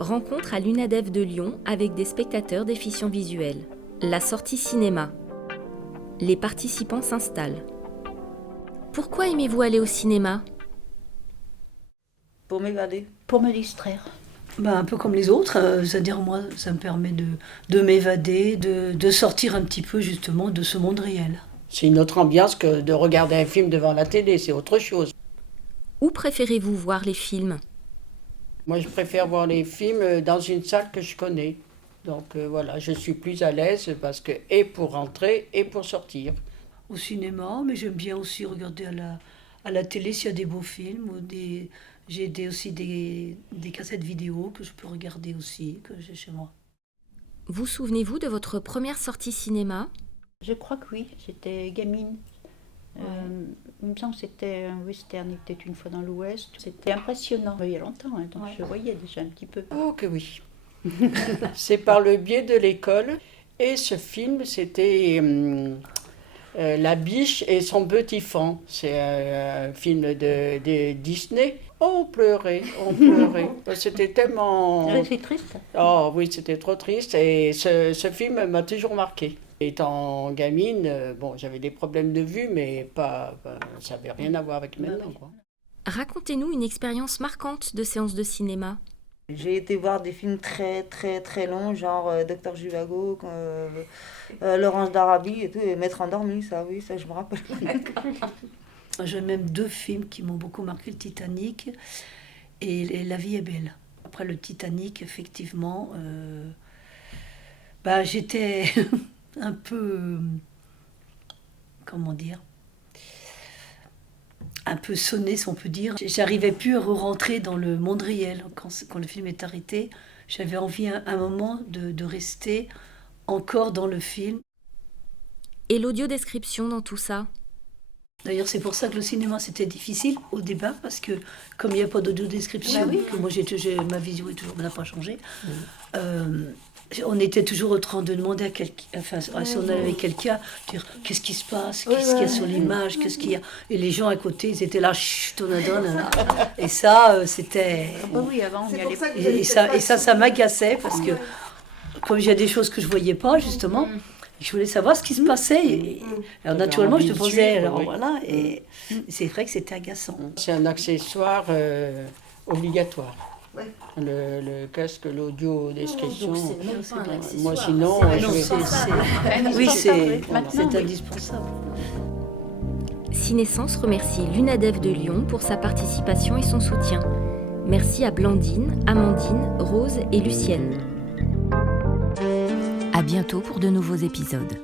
Rencontre à l'UNADEF de Lyon avec des spectateurs déficients visuels. La sortie cinéma. Les participants s'installent. Pourquoi aimez-vous aller au cinéma ? Pour m'évader. Pour me distraire. Un peu comme les autres, c'est-à-dire moi, ça me permet de m'évader, de sortir un petit peu justement de ce monde réel. C'est une autre ambiance que de regarder un film devant la télé, c'est autre chose. Où préférez-vous voir les films ? Moi, je préfère voir les films dans une salle que je connais. Donc voilà, je suis plus à l'aise parce que et pour rentrer et pour sortir. Au cinéma, mais j'aime bien aussi regarder à la télé s'il y a des beaux films ou j'ai aussi des cassettes vidéo que je peux regarder aussi, que j'ai chez moi. Vous souvenez-vous de votre première sortie cinéma ? Je crois que oui, j'étais gamine. Il me semble que c'était un western, il était une fois dans l'Ouest. C'était impressionnant, il y a longtemps, hein, donc je voyais déjà un petit peu. Oh que oui. C'est par le biais de l'école. Et ce film, c'était La biche et son petit fan. C'est un film de Disney. Oh, on pleurait. C'était tellement... C'est triste. Oh oui, c'était trop triste. Et ce film m'a toujours marqué. Étant gamine, j'avais des problèmes de vue, mais ça n'avait rien à voir avec maintenant, quoi. Racontez-nous une expérience marquante de séance de cinéma. J'ai été voir des films très très très longs, genre Docteur Zhivago, Laurence d'Arabie et tout, et m'être endormie, ça je me rappelle. J'ai même 2 films qui m'ont beaucoup marqué, le Titanic et La vie est belle. Après le Titanic, effectivement, j'étais un peu, comment dire, un peu sonnée, si on peut dire. J'arrivais plus à rentrer dans le monde réel. Quand le film est arrêté, j'avais envie à un moment de rester encore dans le film. Et l'audiodescription dans tout ça ? D'ailleurs, c'est pour ça que le cinéma, c'était difficile au départ, parce que comme il n'y a pas d'audiodescription, que moi, ma vision n'a pas changé, on était toujours en train de demander à quelqu'un, si on avait quelqu'un, dire qu'est-ce qui se passe, qu'est-ce qu'il y a sur l'image, qu'est-ce qu'il y a. Et les gens à côté, ils étaient là, chut, on adonne. Et ça, c'était. Oui, avant, on y allait. Et ça m'agaçait, parce que comme il y a des choses que je ne voyais pas, justement, je voulais savoir ce qui se passait. Et alors, naturellement, je te posais. Alors, voilà, et c'est vrai que c'était agaçant. C'est un accessoire obligatoire. Ouais. Le casque, l'audio-description. Moi, sinon, c'est indispensable. Cinescence remercie l'UNADEF de Lyon pour sa participation et son soutien. Merci à Blandine, Amandine, Rose et Lucienne. À bientôt pour de nouveaux épisodes.